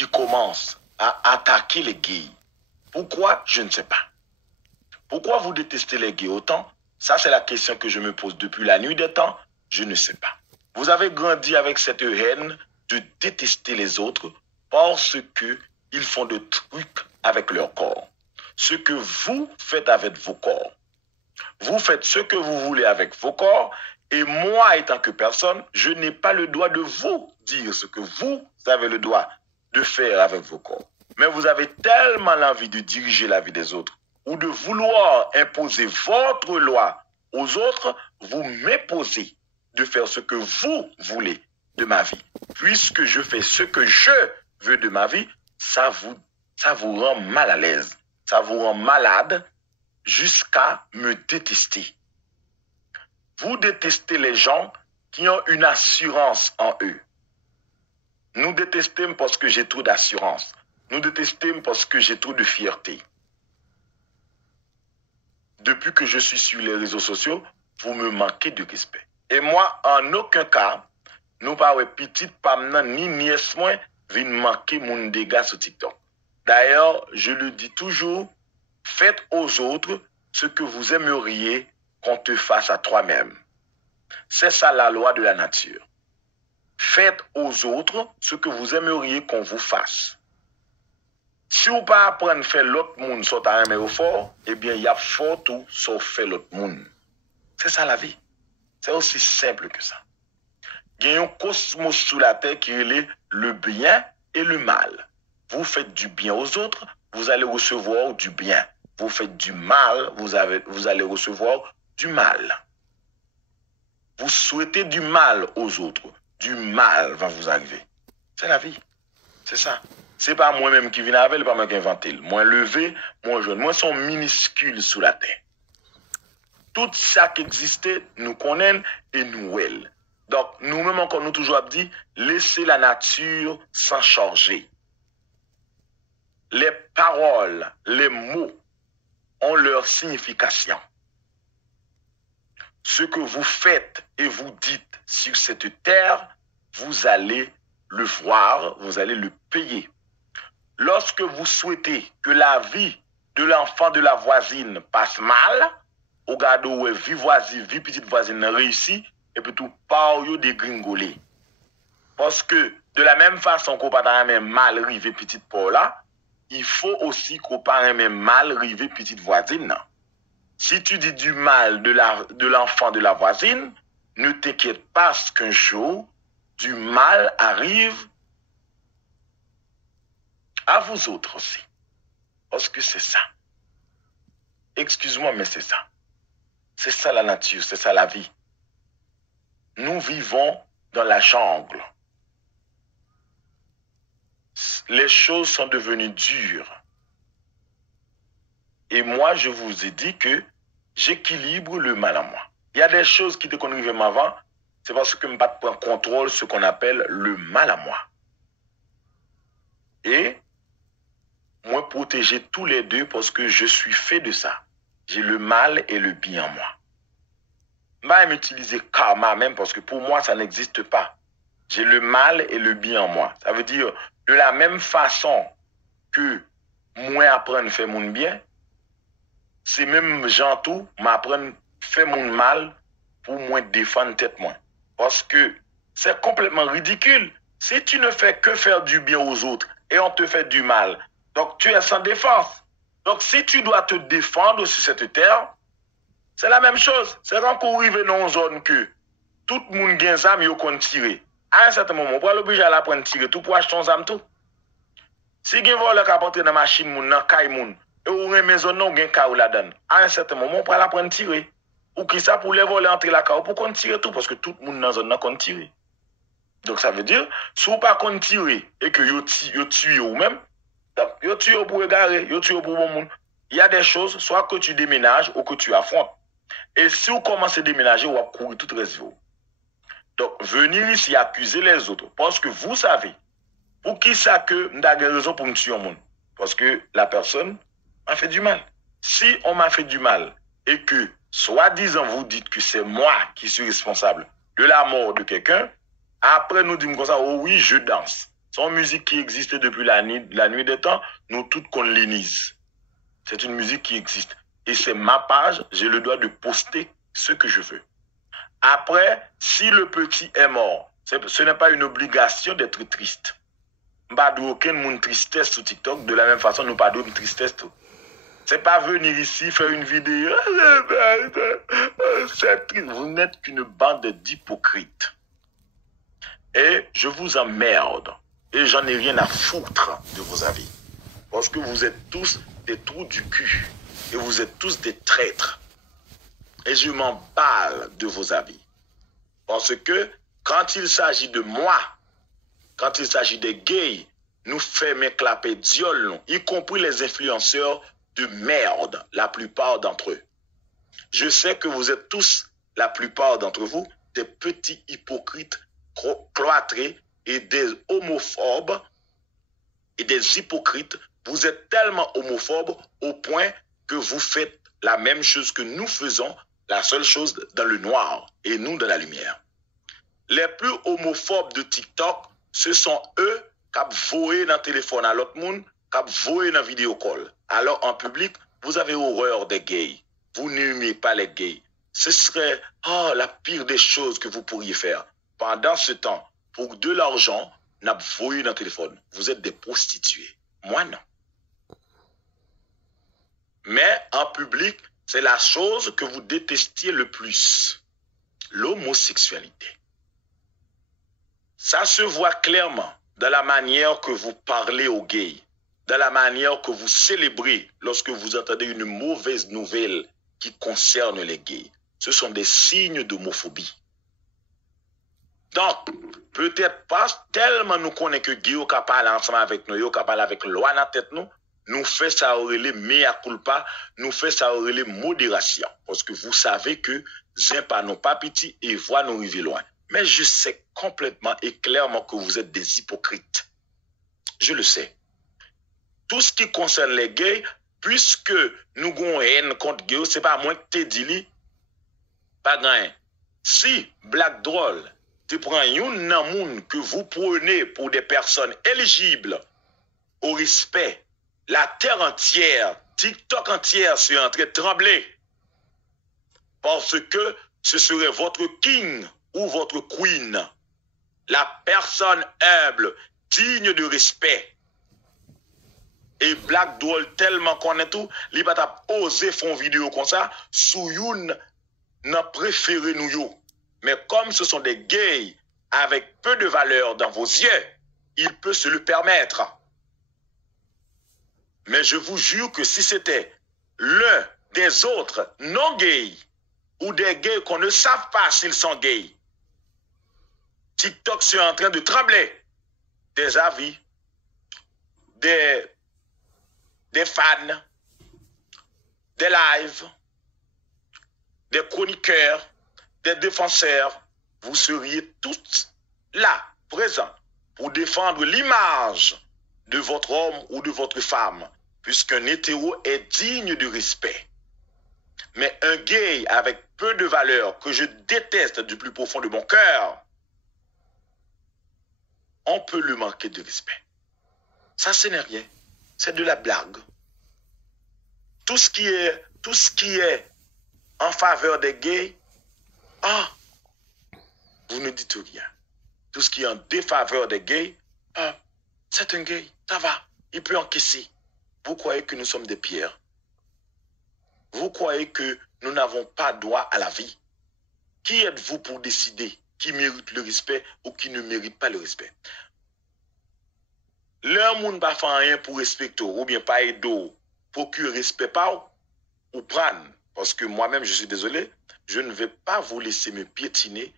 qui commence à attaquer les gays. Pourquoi? Je ne sais pas. Pourquoi vous détestez les gays autant? Ça, c'est la question que je me pose depuis la nuit des temps. Je ne sais pas. Vous avez grandi avec cette haine de détester les autres parce qu'ils font des trucs avec leur corps. Ce que vous faites avec vos corps. Vous faites ce que vous voulez avec vos corps et moi, étant que personne, je n'ai pas le droit de vous dire ce que vous avez le droit de faire avec vos corps. Mais vous avez tellement l'envie de diriger la vie des autres ou de vouloir imposer votre loi aux autres, vous m'imposez de faire ce que vous voulez de ma vie. Puisque je fais ce que je veux de ma vie, ça vous rend mal à l'aise. Ça vous rend malade jusqu'à me détester. Vous détestez les gens qui ont une assurance en eux. Nous détestons parce que j'ai trop d'assurance. Nous détestons parce que j'ai trop de fierté. Depuis que je suis sur les réseaux sociaux, vous me manquez de respect. Et moi, en aucun cas, nous pas petite pamnan ni nièce moins vin manquer mon dégât sur TikTok. D'ailleurs, je le dis toujours, faites aux autres ce que vous aimeriez qu'on te fasse à toi-même. C'est ça la loi de la nature. Faites aux autres ce que vous aimeriez qu'on vous fasse. Si vous pas apprendre à faire l'autre monde soit à un fort, eh bien, il y a fort tout sauf faire l'autre monde. C'est ça la vie. C'est aussi simple que ça. Il y a un cosmos sous la terre qui est le bien et le mal. Vous faites du bien aux autres, vous allez recevoir du bien. Vous faites du mal, vous allez recevoir du mal. Vous souhaitez du mal aux autres, du mal va vous arriver. C'est la vie. C'est ça. C'est pas moi-même qui viens avec, c'est pas moi qui invente. Moi levé, moi jeune, moi sont minuscules sous la terre. Tout ça qui existait, nous connaissons et nous elle. Donc, nous-mêmes encore, nous toujours dit, laissez la nature s'en charger. Les paroles, les mots ont leur signification. Ce que vous faites et vous dites sur cette terre, vous allez le voir, vous allez le payer. Lorsque vous souhaitez que la vie de l'enfant de la voisine passe mal, regardez où vie voisine, vie petite voisine réussit, et puis tout par yo dégringoler. Parce que de la même façon qu'on pas même mal rive petite pour là, il faut aussi qu'on pas même mal rive petite voisine. Si tu dis du mal de l'enfant de la voisine, ne t'inquiète pas parce qu'un jour, du mal arrive à vous autres aussi. Parce que c'est ça. Excuse-moi, mais c'est ça. C'est ça la nature, c'est ça la vie. Nous vivons dans la jungle. Les choses sont devenues dures. Et moi, je vous ai dit que j'équilibre le mal en moi. Il y a des choses qui te connaissent avant, c'est parce que je ne pas prendre contrôle ce qu'on appelle le mal à moi. Et moi, protéger tous les deux parce que je suis fait de ça. J'ai le mal et le bien en moi. Je ne vais pas utiliser karma même parce que pour moi, ça n'existe pas. J'ai le mal et le bien en moi. Ça veut dire, de la même façon que moi apprendre à faire mon bien, c'est même gentil m'apprendre à faire mon mal pour moi défendre tête moi. Parce que c'est complètement ridicule. Si tu ne fais que faire du bien aux autres et on te fait du mal, donc tu es sans défense. Donc si tu dois te défendre sur cette terre, c'est la même chose. C'est quand on arrive dans une zone que tout le monde a des armes, il peut tirer. À un certain moment, on va l'obliger à l'apprendre à tirer tout pour acheter ton arme tout. Si il y a un voleur qui a porté dans la machine, dans la caille, et ou une maison, non, il y a un cas là-dedans. À un certain moment, on peut l'apprendre à tirer. Ou qui ça pour les voler entrer la caille, pour qu'on tire tout, parce que tout le monde dans la zone n'a qu'on tire. Donc ça veut dire, si vous pas qu'on tire et que vous tuez ou même, vous tuez pour égarer, vous tuez pour bon monde. Il y a des choses, soit que tu déménages ou que tu affrontes. Et si vous commencez à déménager, vous allez courir tout reste. Donc, venir ici accuser les autres, parce que vous savez, pour qui ça que vous avez raison pour me tuer au monde? Parce que la personne m'a fait du mal. Si on m'a fait du mal et que, soi-disant, vous dites que c'est moi qui suis responsable de la mort de quelqu'un, après nous disons comme ça, oh oui, je danse. Son musique qui existe depuis la nuit des temps, nous toutes qu'on l'unise. C'est une musique qui existe. Et c'est ma page, j'ai le droit de poster ce que je veux. Après, si le petit est mort, ce n'est pas une obligation d'être triste. Pas d'aucun monde tristesse sur TikTok, de la même façon, nous pas d'autres tristesse tout. C'est pas venir ici faire une vidéo. C'est triste. Vous n'êtes qu'une bande d'hypocrites. Et je vous emmerde. Et j'en ai rien à foutre de vos avis. Parce que vous êtes tous des trous du cul. Et vous êtes tous des traîtres. Et je m'en balle de vos avis. Parce que quand il s'agit de moi, quand il s'agit des gays, nous faisons clapper diol, y compris les influenceurs de merde, la plupart d'entre eux. Je sais que vous êtes tous, la plupart d'entre vous, des petits hypocrites cloîtrés et des homophobes et des hypocrites. Vous êtes tellement homophobes au point que vous faites la même chose que nous faisons, la seule chose dans le noir et nous dans la lumière. Les plus homophobes de TikTok, ce sont eux qui ont voé dans le téléphone à l'autre monde, qui ont voé dans la vidéo call. Alors en public, vous avez horreur des gays. Vous n'aimez pas les gays. Ce serait la pire des choses que vous pourriez faire. Pendant ce temps, pour de l'argent, n'a voyé dans le téléphone. Vous êtes des prostituées. Moi, non. Mais en public, c'est la chose que vous détestiez le plus. L'homosexualité. Ça se voit clairement dans la manière que vous parlez aux gays, dans la manière que vous célébrez lorsque vous entendez une mauvaise nouvelle qui concerne les gays. Ce sont des signes d'homophobie. Donc, peut-être pas tellement nous connaissons que Guillaume qui parle ensemble avec nous, qui parle avec loi dans la tête nous fait ça aurait mea culpa, nous fait ça aurait modération. Parce que vous savez que Zimpa non pas petit et voit nous arriver loin. Mais je sais complètement et clairement que vous êtes des hypocrites. Je le sais. Tout ce qui concerne les gays, puisque nous avons haine contre gays, c'est pas moi qui te dit, pas gain. Si Black Drôle te prend une namoun que vous prenez pour des personnes éligibles au respect, la terre entière, TikTok entière serait en train de trembler. Parce que ce serait votre king ou votre queen, la personne humble, digne de respect. Et Black Drôle tellement connaît tout, il va pas oser faire une vidéo comme ça, sous une n'a préféré nous yo. Mais comme ce sont des gays avec peu de valeur dans vos yeux, il peut se le permettre. Mais je vous jure que si c'était l'un des autres non gays, ou des gays qu'on ne savent pas s'ils sont gays, TikTok serait en train de trembler. Des avis, des fans, des lives, des chroniqueurs, des défenseurs, vous seriez tous là, présents, pour défendre l'image de votre homme ou de votre femme, puisqu'un hétéro est digne de respect. Mais un gay avec peu de valeur, que je déteste du plus profond de mon cœur, on peut lui manquer de respect. Ça, ce n'est rien. C'est de la blague. Tout ce qui est en faveur des gays, vous ne dites rien. Tout ce qui est en défaveur des gays, c'est un gay, ça va, il peut encaisser. Vous croyez que nous sommes des pierres? Vous croyez que nous n'avons pas droit à la vie? Qui êtes-vous pour décider qui mérite le respect ou qui ne mérite pas le respect? L'un monde pas fait rien pour respecter ou bien pas aider pour que respect pas ou prendre. Parce que moi-même, je suis désolé, je ne vais pas vous laisser me piétiner.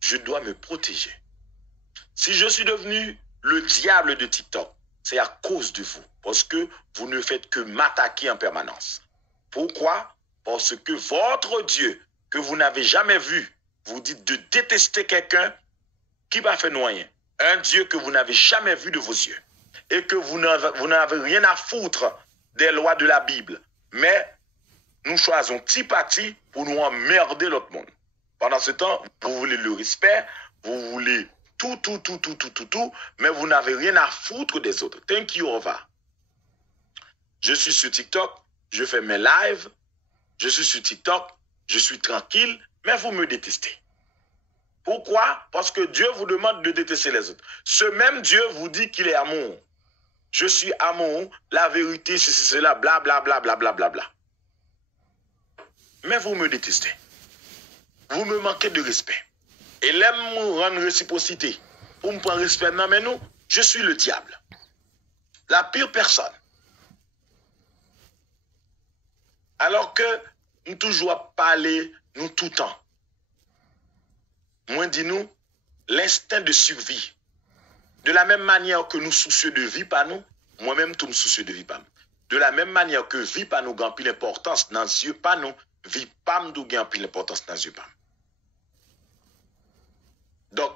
Je dois me protéger. Si je suis devenu le diable de TikTok, c'est à cause de vous. Parce que vous ne faites que m'attaquer en permanence. Pourquoi? Parce que votre Dieu, que vous n'avez jamais vu, vous dites de détester quelqu'un qui va faire noyer. Un Dieu que vous n'avez jamais vu de vos yeux. Et que vous n'avez rien à foutre des lois de la Bible. Mais nous choisissons petit parti pour nous emmerder l'autre monde. Pendant ce temps, vous voulez le respect, vous voulez tout, mais vous n'avez rien à foutre des autres. Thank you, au revoir. Je suis sur TikTok, je fais mes lives, je suis sur TikTok, je suis tranquille, mais vous me détestez. Pourquoi? Parce que Dieu vous demande de détester les autres. Ce même Dieu vous dit qu'il est amour. Je suis amour, la vérité, ceci, cela, bla, bla, bla, bla, bla, bla, bla. Mais vous me détestez. Vous me manquez de respect. Et l'aime me rendre réciprocité. Pour me prendre respect, non, mais nous, je suis le diable. La pire personne. Alors que nous toujours parler, nous tout le temps. Moi, dis-nous, l'instinct de survie. De la même manière que nous soucieux de vie par nous, moi-même, tout me soucieux de vie par nous. De la même manière que vie par nous gagne l'importance dans les yeux par nous, vie par nous gagne l'importance dans les yeux par nous. Donc,